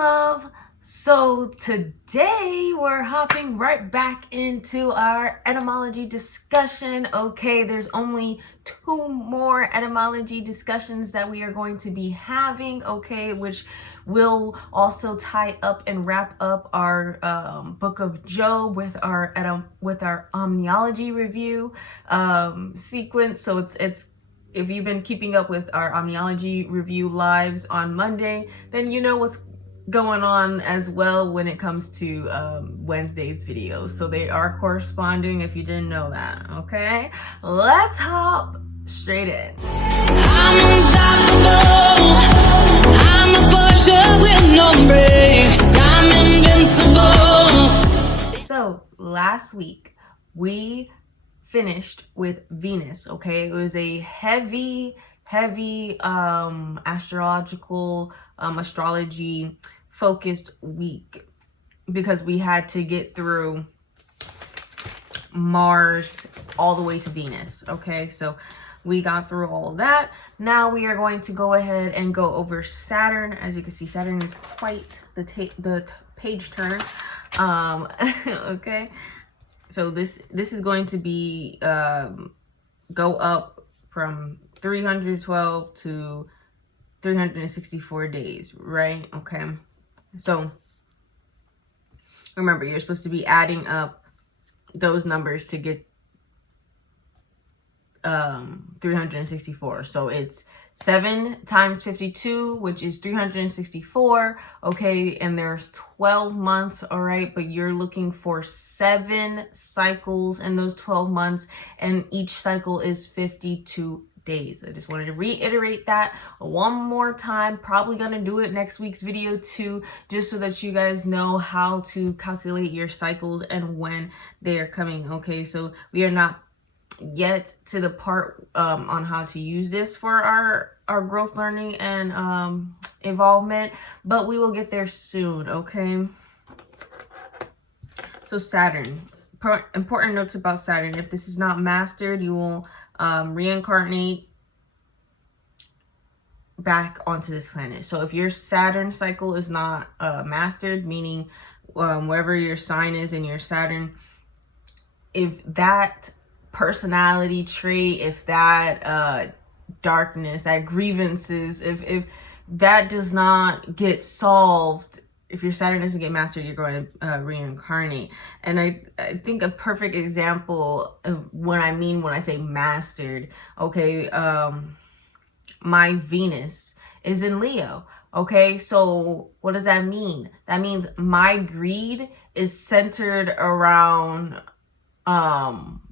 love. So today we're hopping right back into our etymology discussion. Okay, there's only 2 more etymology discussions that we are going to be having, okay, which will also tie up and wrap up our book of Job with our omniology review sequence. So it's if you've been keeping up with our omniology review lives on Monday, then you know what's going on as well when it comes to Wednesday's videos. So they are corresponding if you didn't know that, okay? Let's hop straight in. I'm unstoppable. I'm a fortune with no brakes. I'm invincible. So last week we finished with Venus, okay? It was a heavy astrology focused week because we had to get through Mars all the way to Venus, okay? So we got through all of that. Now we are going to go ahead and go over Saturn. As you can see, Saturn is quite the page turner. Okay, so this is going to be go up from 312 to 364 days, right? Okay, so remember, you're supposed to be adding up those numbers to get 364. So it's 7 times 52, which is 364, okay? And there's 12 months, all right? But you're looking for 7 cycles in those 12 months, and each cycle is 52 days. I just wanted to reiterate that one more time. Probably gonna do it next week's video too, just so that you guys know how to calculate your cycles and when they are coming, okay? So we are not yet to the part on how to use this for our growth, learning, and involvement, but we will get there soon, okay? So Saturn, important notes about Saturn: if this is not mastered, you will reincarnate back onto this planet. So if your Saturn cycle is not mastered, meaning wherever your sign is in your Saturn, if that personality trait, if that darkness, that grievances, if that does not get solved, if your Saturn doesn't get mastered, you're going to reincarnate. And I think a perfect example of what I mean when I say mastered, okay, my Venus is in Leo, okay? So what does that mean? That means my greed is centered around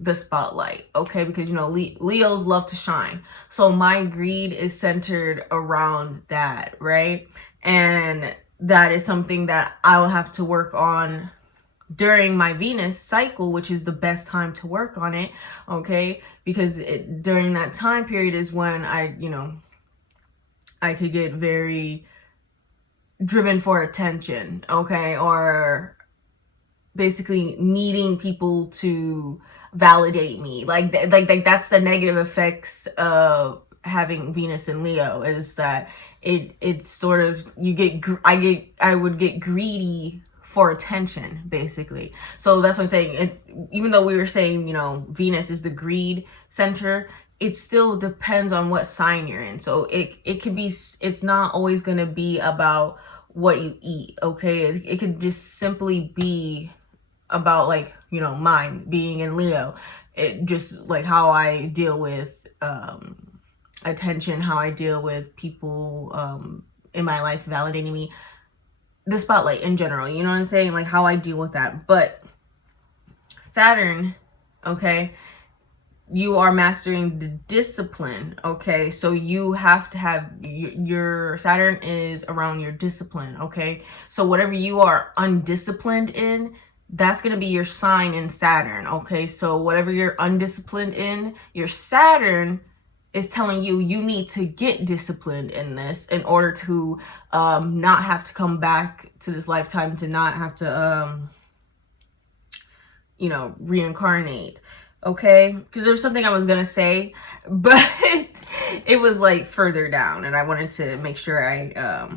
the spotlight, okay? Because, you know, Leos love to shine. So my greed is centered around that, right? And that is something that I will have to work on during my Venus cycle, which is the best time to work on it, okay? Because during that time period is when I could get very driven for attention, okay? Or basically needing people to validate me. Like that's the negative effects of having Venus in Leo, is that it's sort of, I would get greedy for attention, basically. So that's what I'm saying. Even though we were saying, you know, Venus is the greed center, it still depends on what sign you're in. So it could be, it's not always going to be about what you eat, okay? It could just simply be about, like, you know, mine being in Leo, it just like how I deal with attention, how I deal with people in my life validating me, the spotlight in general, you know what I'm saying? Like how I deal with that. But Saturn, okay, you are mastering the discipline, okay? So you have to have your Saturn is around your discipline, okay? So whatever you are undisciplined in, that's going to be your sign in Saturn, okay? So whatever you're undisciplined in, your Saturn is telling you you need to get disciplined in this in order to not have to come back to this lifetime, to not have to reincarnate, okay? Because there's something I was gonna say, but it was like further down, and I wanted to make sure I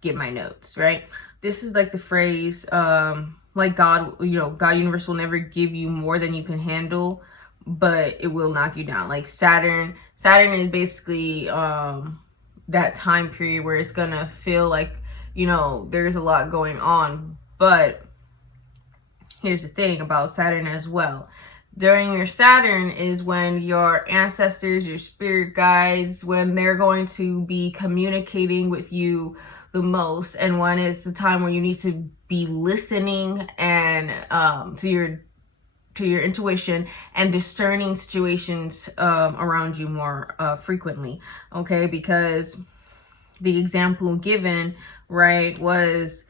get my notes, right? This is like the phrase, like God, God universe will never give you more than you can handle, but it will knock you down. Like Saturn is basically that time period where it's gonna feel like, there's a lot going on. But here's the thing about Saturn as well. During your Saturn is when your ancestors, your spirit guides, when they're going to be communicating with you the most, and when it's the time where you need to be listening and to your intuition and discerning situations around you more frequently. Okay, because the example given, right, was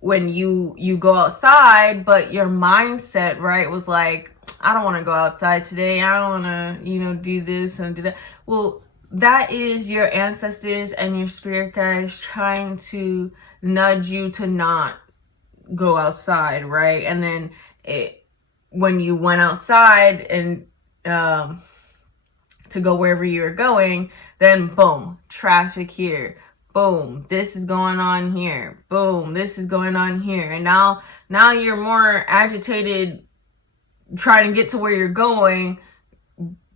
when you go outside, but your mindset, right, was like, I don't want to go outside today. I don't want to, do this and do that. Well, that is your ancestors and your spirit guides trying to nudge you to not go outside, right? And then when you went outside and to go wherever you're going, then boom, traffic here. Boom, this is going on here. Boom, this is going on here. And now you're more agitated trying to get to where you're going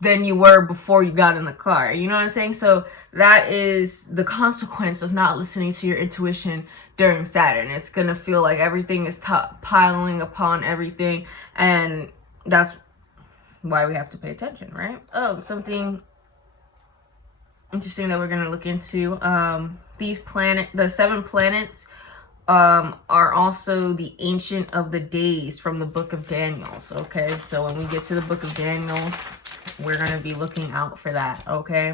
than you were before you got in the car. You know what I'm saying? So that is the consequence of not listening to your intuition during Saturn. It's going to feel like everything is piling upon everything. And that's why we have to pay attention, right? Oh, something interesting that we're going to look into. The 7 planets are also the Ancient of the Days from the Book of Daniels. Okay, so when we get to the Book of Daniels, we're going to be looking out for that. Okay,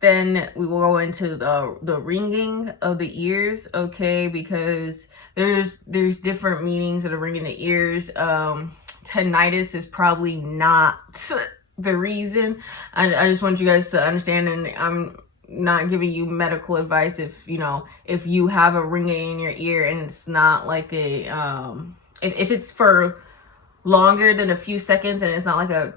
then we will go into the ringing of the ears. Okay, because there's different meanings of the ringing the ears. Tinnitus is probably not the reason. I just want you guys to understand, and I'm not giving you medical advice if you have a ringing in your ear and it's not like a if it's for longer than a few seconds and it's not like a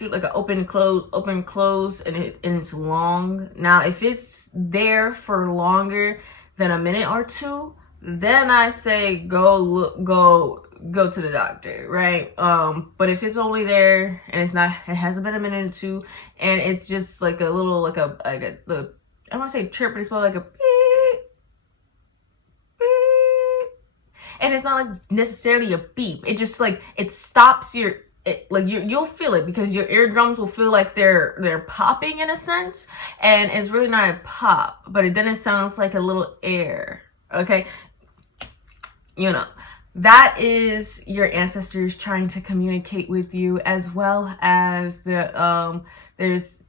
like a open close and it's long. Now if it's there for longer than a minute or two, then I say go to the doctor, right? But if it's only there and it hasn't been a minute or two, and it's just like a little, I don't want to say chirp, but it's more like a beep, beep, and it's not like necessarily a beep. It just like it stops you'll feel it because your eardrums will feel like they're popping in a sense, and it's really not a pop, but then it sounds like a little air. Okay, that is your ancestors trying to communicate with you, as well as there's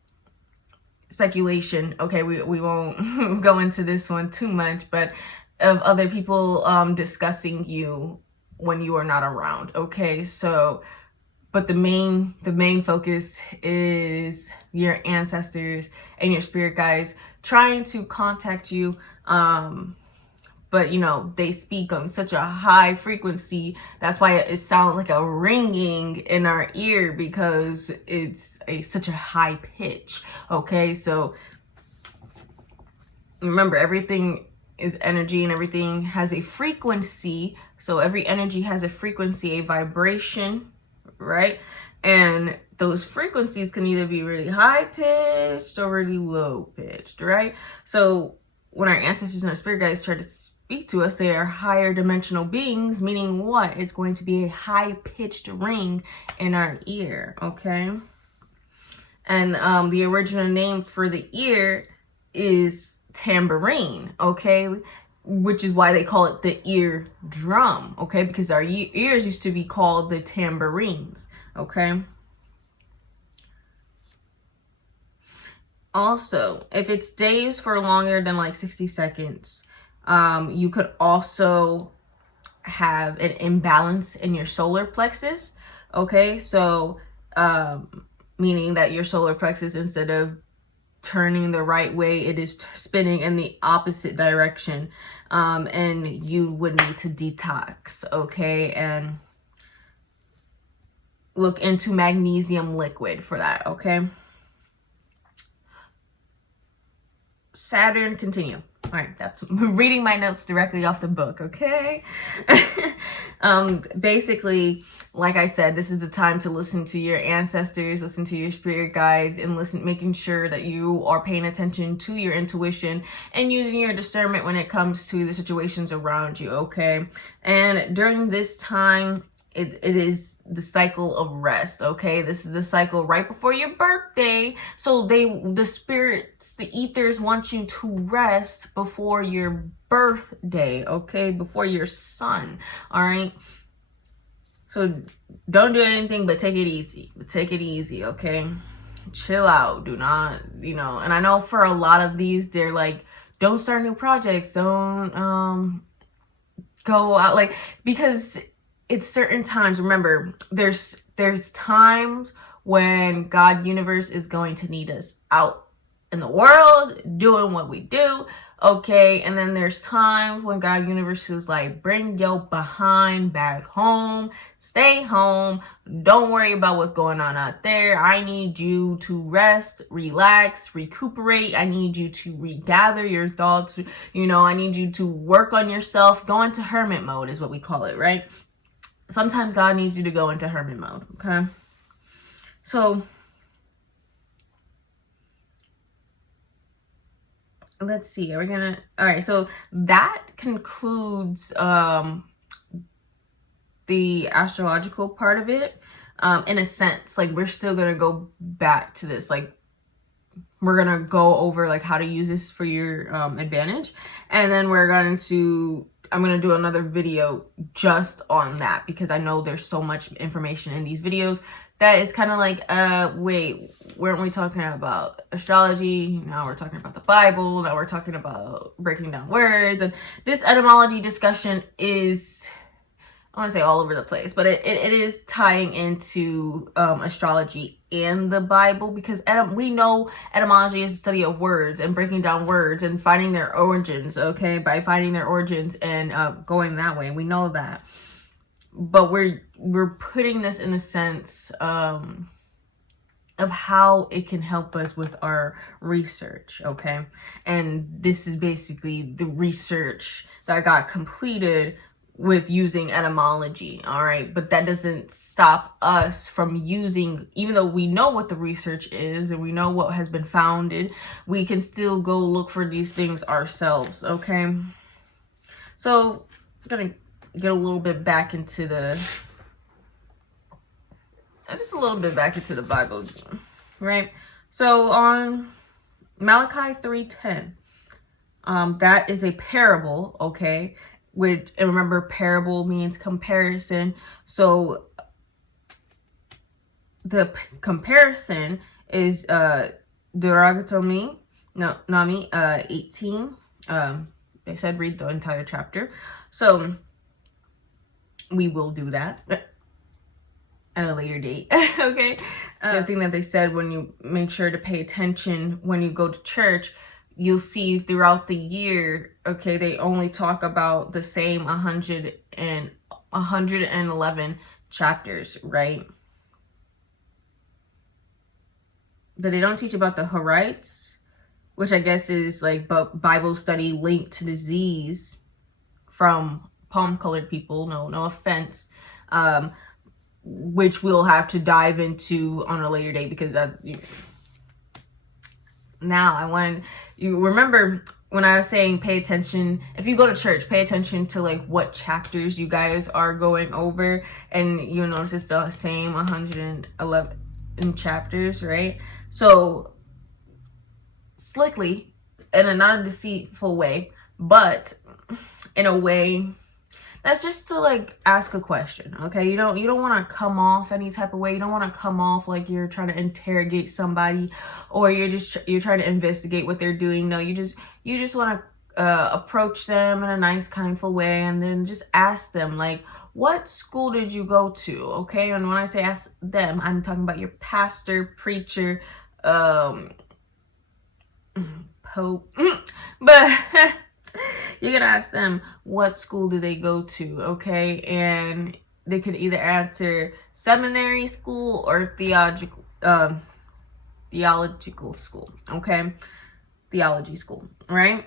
speculation. Okay, we won't go into this one too much, but of other people discussing you when you are not around. Okay, so but the main focus is your ancestors and your spirit guides trying to contact you. But they speak on such a high frequency. That's why it sounds like a ringing in our ear, because it's such a high pitch. Okay, so remember, everything is energy and everything has a frequency. So every energy has a frequency, a vibration, right? And those frequencies can either be really high pitched or really low pitched, right? So when our ancestors and our spirit guides try to speak to us, they are higher dimensional beings, meaning what? It's going to be a high pitched ring in our ear. Okay, and the original name for the ear is tambourine. Okay, which is why they call it the ear drum. Okay, because our ears used to be called the tambourines. Okay, also, if it stays for longer than like 60 seconds, you could also have an imbalance in your solar plexus. Okay, so meaning that your solar plexus, instead of turning the right way, it is spinning in the opposite direction, and you would need to detox. Okay, and look into magnesium liquid for that. Okay, Saturn, continue. All right, that's reading my notes directly off the book, okay? Basically, like I said, this is the time to listen to your ancestors, listen to your spirit guides, and making sure that you are paying attention to your intuition and using your discernment when it comes to the situations around you, okay? And during this time, it is the cycle of rest, okay? This is the cycle right before your birthday. So the spirits, the ethers want you to rest before your birthday, okay? Before your sun, all right? So don't do anything but take it easy. Okay? Chill out. Do not, and I know for a lot of these, they're like, don't start new projects. Don't go out, like, because it's certain times. Remember, there's times when God universe is going to need us out in the world doing what we do, okay? And then there's times when God universe is like, bring your behind back home, stay home, don't worry about what's going on out there. I need you to rest, relax, recuperate. I need you to regather your thoughts. I need you to work on yourself. Go into hermit mode is what we call it, right? Sometimes God needs you to go into hermit mode, okay? So let's see. All right, so that concludes the astrological part of it. In a sense, like, we're still gonna go back to this, like, we're gonna go over like how to use this for your advantage, and then I'm going to do another video just on that, because I know there's so much information in these videos that it's kind of like, wait, weren't we talking about astrology? Now we're talking about the Bible. Now we're talking about breaking down words. And this etymology discussion is, I want to say all over the place, but it is tying into astrology and the Bible, because we know etymology is the study of words and breaking down words and finding their origins, okay? By finding their origins and going that way, we know that. But we're putting this in the sense of how it can help us with our research, okay? And this is basically the research that got completed with using etymology, all right? But that doesn't stop us from using, even though we know what the research is and we know what has been founded, we can still go look for these things ourselves, okay? So I'm gonna get a little bit back into just a little bit back into the Bible, right? So on Malachi 3:10, that is a parable, okay? And remember, parable means comparison. So the comparison is Deuteronomy 18. They said read the entire chapter. So we will do that at a later date, okay? The thing that they said, when you make sure to pay attention when you go to church, you'll see throughout the year, okay, they only talk about the same 111 chapters, right? But they don't teach about the Horites, which I guess is like Bible study linked to disease from palm-colored people. No offense. Which we'll have to dive into on a later date, because now I want you remember when I was saying pay attention. If you go to church, pay attention to like what chapters you guys are going over, and you'll notice it's the same 111 chapters, right? So slickly, in a not deceitful way, but in a way that's just to like ask a question, okay? You don't want to come off any type of way. You don't want to come off like you're trying to interrogate somebody, or you're trying to investigate what they're doing. No, you just want to approach them in a nice, kindful way, and then just ask them, like, what school did you go to, okay? And when I say ask them, I'm talking about your pastor, preacher, pope, but you're gonna ask them what school do they go to, okay? And they could either answer seminary school or theological school, okay? theology school, right?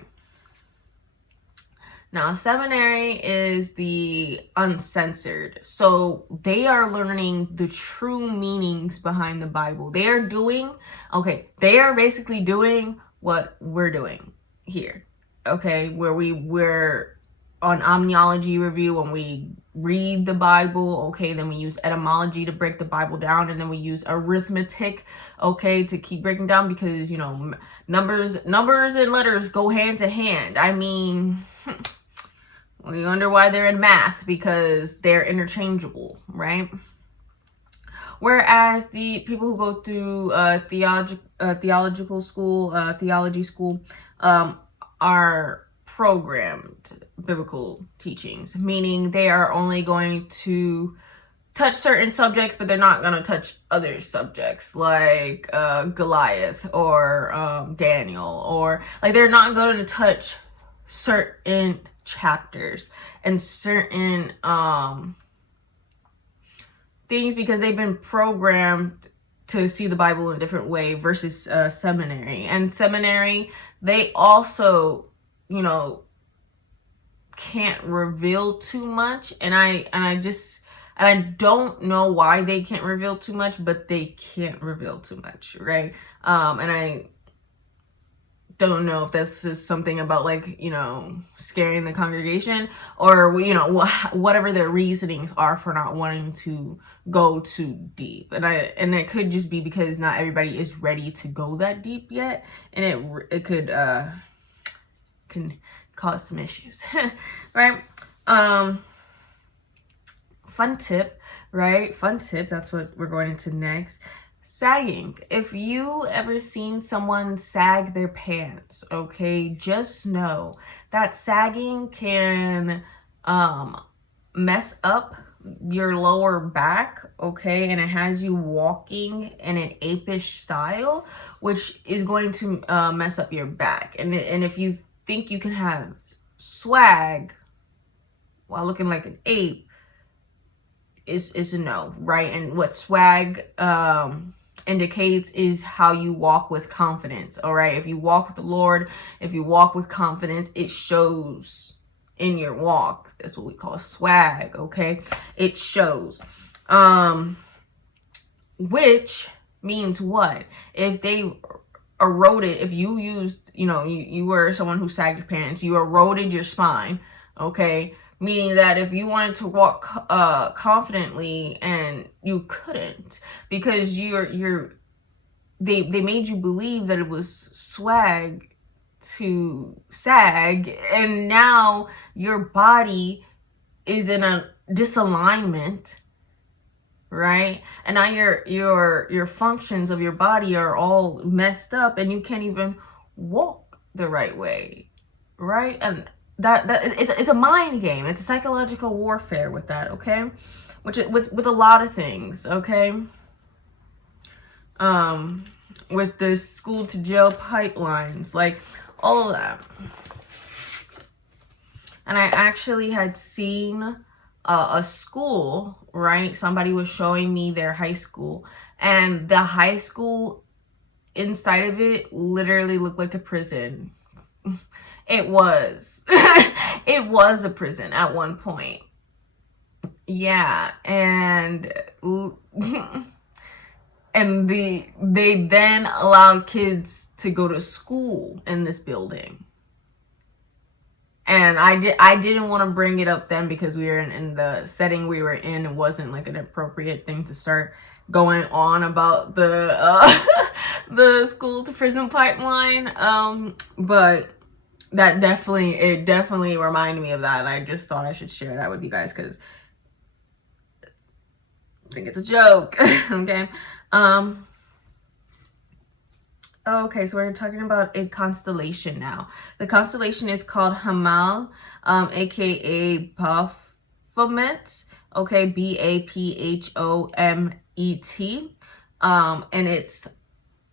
Now, seminary is the uncensored. So they are learning the true meanings behind the Bible. They are basically doing what we're doing here. Okay, where we're on Etymology review, when we read the Bible, okay, then we use etymology to break the Bible down, and then we use arithmetic, okay, to keep breaking down, because, you know, numbers and letters go hand to hand. I mean, we wonder why they're in math, because they're interchangeable, right? Whereas the people who go through theology school are programmed biblical teachings, meaning they are only going to touch certain subjects, but they're not going to touch other subjects like Goliath or Daniel, or like they're not going to touch certain chapters and certain things, because they've been programmed to see the Bible in a different way, versus seminary. And seminary, they also, you know, can't reveal too much, and I don't know why they can't reveal too much, but they can't reveal too much, right? And I don't know if that's just something about, like, you know, scaring the congregation, or, you know, whatever their reasonings are for not wanting to go too deep. And it could just be because not everybody is ready to go that deep yet, and it could can cause some issues, right? Fun tip, right? Fun tip, that's what we're going into next. Sagging. If you ever seen someone sag their pants, okay, just know that sagging can mess up your lower back, okay, and it has you walking in an apish style, which is going to mess up your back. And if you think you can have swag while looking like an ape, is a no, right? And what swag indicates is how you walk with confidence, all right? If you walk with the Lord, if you walk with confidence, it shows in your walk. That's what we call swag, okay? It shows. Which means what? If they eroded, if you used, you know, you were someone who sagged your pants, you eroded your spine, okay? Meaning that if you wanted to walk confidently and you couldn't, because they made you believe that it was swag to sag, and now your body is in a disalignment, right? And now your functions of your body are all messed up, and you can't even walk the right way, right? And that it's a mind game. It's a psychological warfare with that, okay? Which with a lot of things, okay? With the school to jail pipelines, like all of that. And I actually had seen a school, right? Somebody was showing me their high school, and the high school inside of it literally looked like a prison. It was. It was a prison at one point. Yeah, and they then allowed kids to go to school in this building. And I didn't want to bring it up then, because we were in the setting we were in. It wasn't like an appropriate thing to start going on about the the school to prison pipeline. But that definitely reminded me of that, and I just thought I should share that with you guys, because I think it's a joke. Okay. Okay, so we're talking about a constellation now. The constellation is called Hamal, aka Baphomet, okay, Baphomet, and it's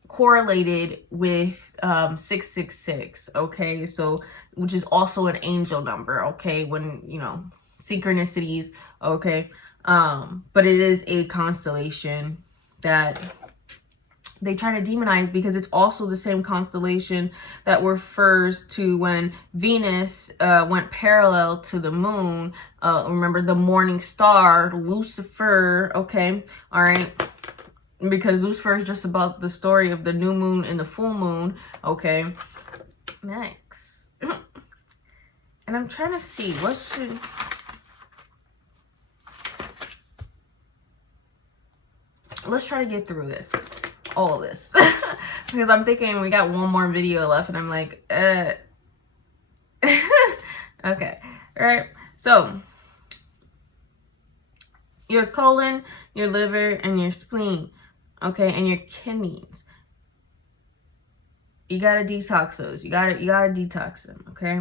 correlated with 666, okay, so which is also an angel number, okay, when, you know, synchronicities, okay, but it is a constellation that they try to demonize, because it's also the same constellation that refers to when Venus went parallel to the moon. Remember the morning star, Lucifer, okay? All right. Because Lucifer is just about the story of the new moon and the full moon, okay? Next. And I'm trying to see, what should... Let's try to get through this. All of this. Because I'm thinking we got one more video left, and I'm like, okay. All right. So, your colon, your liver, and your spleen, okay, and your kidneys. You gotta detox those. You gotta detox them, okay?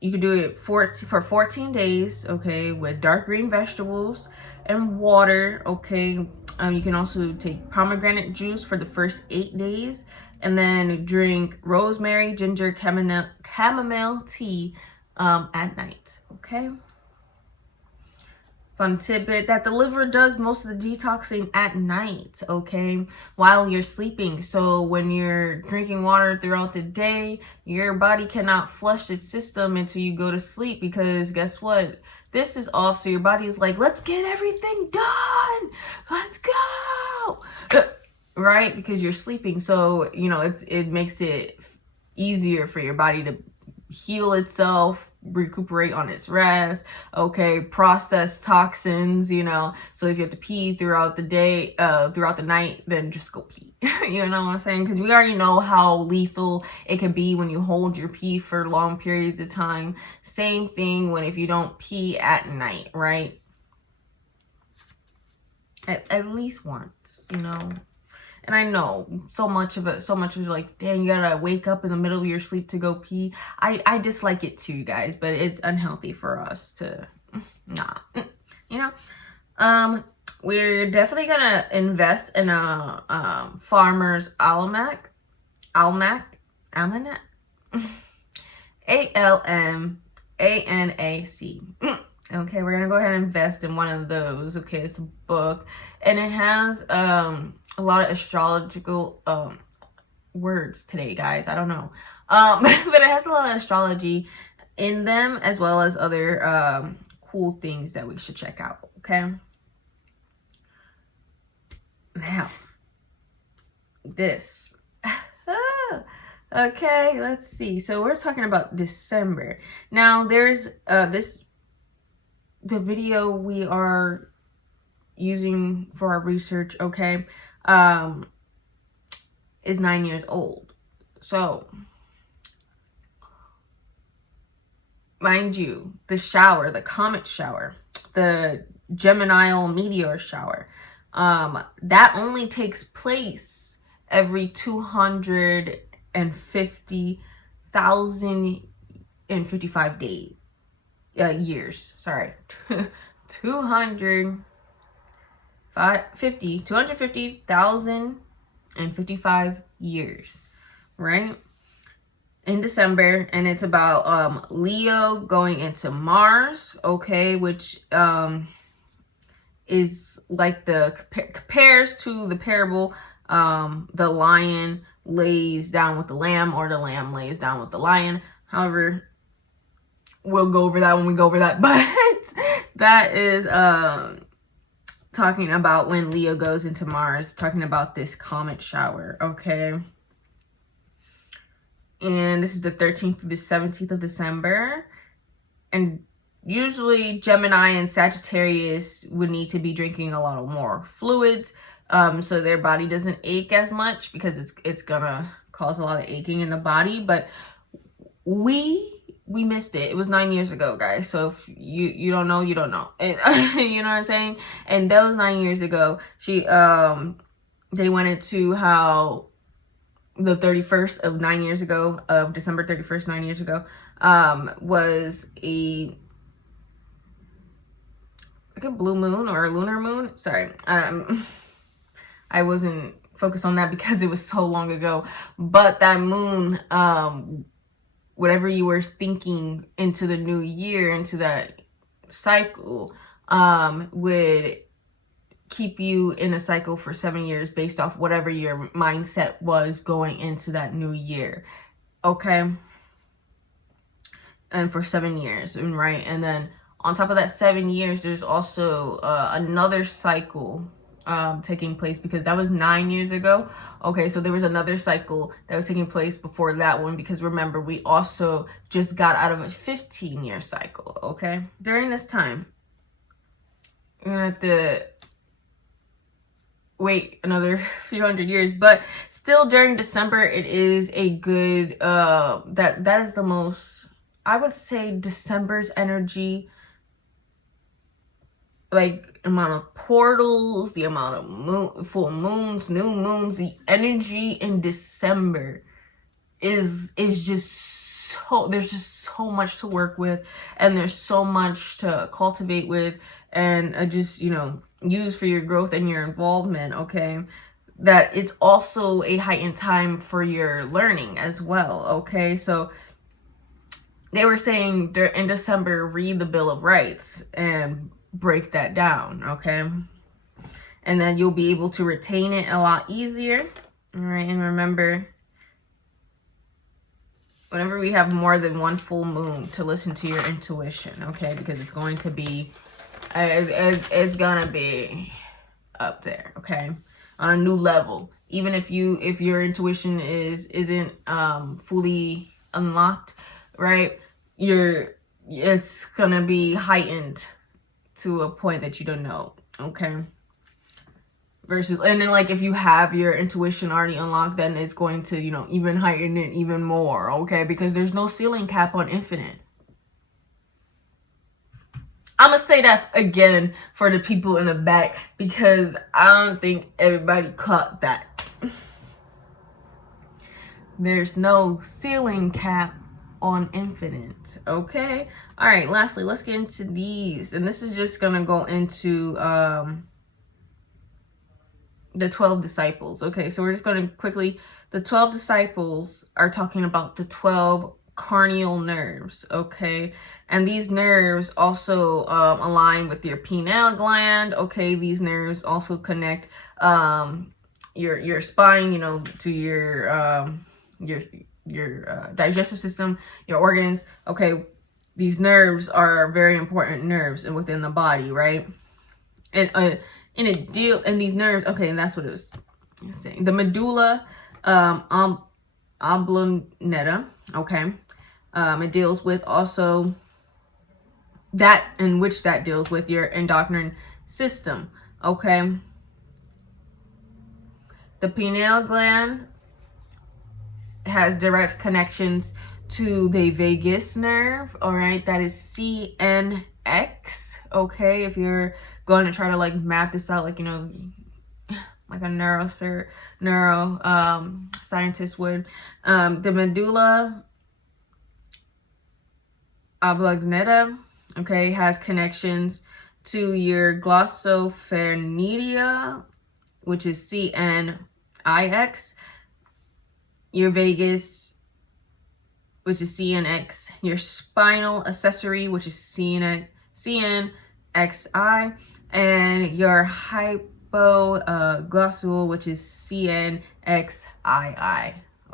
You can do it for 14 days, okay, with dark green vegetables and water, okay. You can also take pomegranate juice for the first 8 days, and then drink rosemary, ginger, chamomile tea at night, okay? Fun tidbit that the liver does most of the detoxing at night, okay, while you're sleeping. So when you're drinking water throughout the day, your body cannot flush its system until you go to sleep, because guess what? This is off, so your body is like, let's get everything done. Let's go. Right? Because you're sleeping. So, you know, it makes it easier for your body to heal itself, recuperate on its rest, okay, process toxins, you know. So if you have to pee throughout the day, throughout the night, then just go pee. You know what I'm saying? Because we already know how lethal it can be when you hold your pee for long periods of time. Same thing when if you don't pee at night, right? At least once, you know. And I know so much of it is like, damn, you gotta wake up in the middle of your sleep to go pee. I dislike it too, guys, but it's unhealthy for us to, you know. We're definitely gonna invest in a farmer's almanac, almanac, ALMANAC. Okay, we're gonna go ahead and invest in one of those. Okay, it's a book, and it has a lot of astrological words today, guys. I don't know, but it has a lot of astrology in them, as well as other cool things that we should check out. Okay, now this. Okay, let's see. So we're talking about December. Now there's the video we are using for our research, okay, is 9 years old. So, mind you, the shower, the comet shower, the Gemini meteor shower, that only takes place every 250,055 days. Years, sorry. 250,055 years, right? In December, and it's about Leo going into Mars, okay, which is like compares to the parable, the lion lays down with the lamb, or the lamb lays down with the lion. However, we'll go over that when we go over that, but that is talking about when Leo goes into Mars, talking about this comet shower, okay? And this is the 13th through the 17th of December, and usually Gemini and Sagittarius would need to be drinking a lot more fluids, so their body doesn't ache as much, because it's gonna cause a lot of aching in the body. But we missed it. It was 9 years ago, guys. So if you don't know, you don't know. You know what I'm saying? And those 9 years ago, they went into how the 31st of 9 years ago, of December 31st, 9 years ago, was like a blue moon or a lunar moon. Sorry. I wasn't focused on that because it was so long ago. But that moon, whatever you were thinking into the new year, into that cycle, would keep you in a cycle for 7 years based off whatever your mindset was going into that new year. Okay. And for 7 years, right? And then on top of that 7 years, there's also another cycle taking place, because that was 9 years ago. Okay, so there was another cycle that was taking place before that one, because remember, we also just got out of a 15-year cycle. Okay, during this time, you're gonna have to wait another few hundred years, but still during December, it is a good that is the most, I would say, December's energy, like amount of portals, the amount of full moons, new moons, the energy in December is just so, there's just so much to work with, and there's so much to cultivate with, and just, you know, use for your growth and your involvement. Okay, that it's also a heightened time for your learning as well. Okay, so they were saying in December, read the Bill of Rights and break that down. Okay, and then you'll be able to retain it a lot easier. All right, and remember, whenever we have more than one full moon, to listen to your intuition. Okay, because it's going to be it's gonna be up there. Okay, on a new level. Even if your intuition isn't fully unlocked, right, it's gonna be heightened to a point that you don't know. Okay, versus, and then like if you have your intuition already unlocked, then it's going to, you know, even heighten it even more. Okay, because there's no ceiling cap on infinite. I'm gonna say that again for the people in the back, because I don't think everybody caught that. There's no ceiling cap on infinite. Okay, all right, lastly, let's get into these, and this is just gonna go into the 12 disciples. Okay, so we're just going to quickly, the 12 disciples are talking about the 12 cranial nerves. Okay, and these nerves also align with your pineal gland. Okay, these nerves also connect your spine, you know, to your digestive system, your organs. Okay, these nerves are very important nerves and within the body, right? And and these nerves, okay, and that's what it was saying. The medulla oblongata, okay, it deals with also that, in which that deals with your endocrine system. Okay, the pineal gland has direct connections to the vagus nerve. All right, that is CNX. Okay, if you're going to try to like map this out, like, you know, like a neuro scientist would, the medulla oblongata, okay, has connections to your glossopharyngeal, which is CNIX, your vagus, which is CNX, your spinal accessory, which is CNXI, and your hypoglossal, which is CNXII.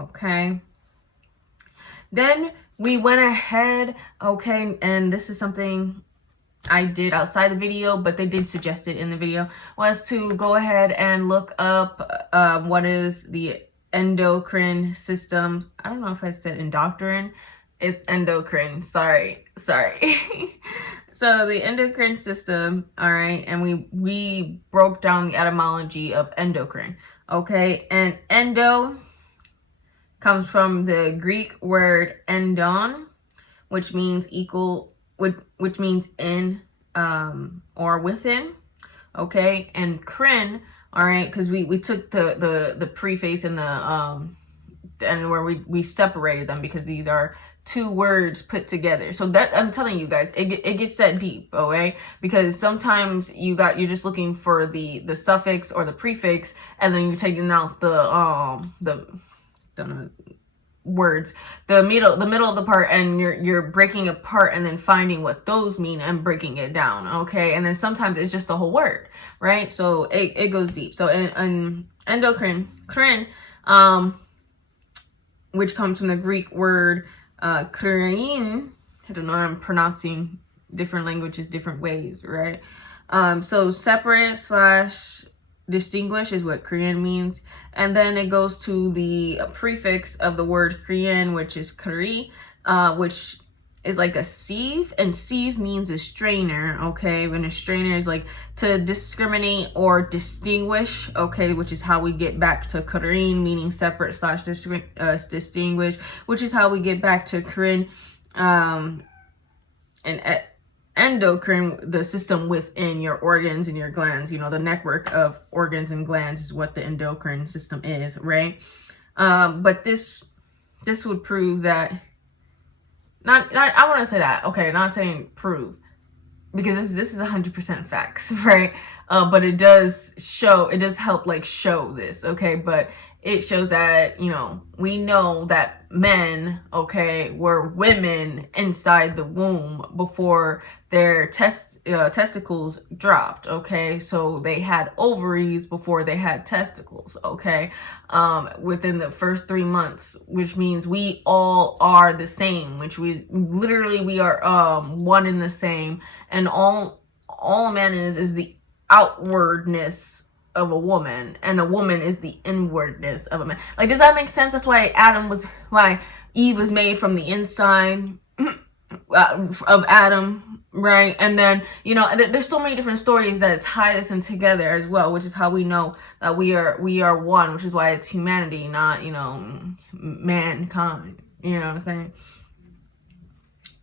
Okay, then we went ahead, okay, and this is something I did outside the video, but they did suggest it in the video, was to go ahead and look up what is the endocrine system. I don't know if I said endocrine. It's endocrine. Sorry. So the endocrine system, all right, and we broke down the etymology of endocrine. Okay, and endo comes from the Greek word endon, which means equal, which means in or within. Okay, and crin, all right, because we took the preface and and where we separated them, because these are two words put together. So that, I'm telling you guys, it gets that deep. Okay, because sometimes you're just looking for the suffix or the prefix, and then you're taking out the words, the middle of the part, and you're breaking apart and then finding what those mean and breaking it down. Okay, and then sometimes it's just the whole word, right? So it goes deep. So in endocrine, which comes from the Greek word krein. I don't know, I'm pronouncing different languages different ways, right? So separate / distinguish is what Korean means, and then it goes to the prefix of the word Korean, which is kari, which is like a sieve, and sieve means a strainer. Okay, when a strainer is like to discriminate or distinguish. Okay, which is how we get back to Korean, meaning separate / distinguish, which is how we get back to Korean. And endocrine, the system within your organs and your glands, the network of organs and glands is what the endocrine system is, right? But this would prove that, I want to say that, okay, not saying prove, because this is 100% facts, right? But it does help like show this, okay? But it shows that, we know that men, okay, were women inside the womb before their testicles dropped, okay? So they had ovaries before they had testicles, okay? Within the first 3 months, which means we all are the same, which we are one and the same, and all a man is the outwardness of a woman, and a woman is the inwardness of a man. Like, does that make sense? That's why Eve was made from the inside of Adam, right? And then, there's so many different stories that tie this in together as well, which is how we know that we are one, which is why it's humanity, not, mankind. You know what I'm saying?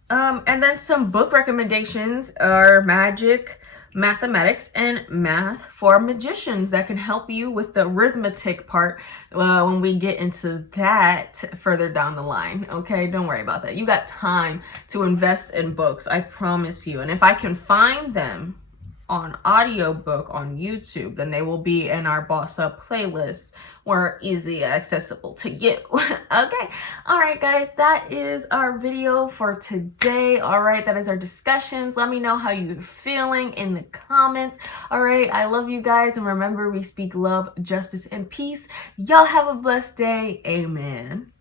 And then some book recommendations are magic, mathematics, and math for magicians that can help you with the arithmetic part when we get into that further down the line. Okay, don't worry about that. You got time to invest in books, I promise you. And if I can find them on audiobook on YouTube, then they will be in our Boss Up playlist, or easily accessible to you. Okay, all right guys, that is our video for today. All right, that is our discussions. Let me know how you're feeling in the comments. All right, I love you guys, and remember, we speak love, justice, and peace. Y'all have a blessed day. Amen.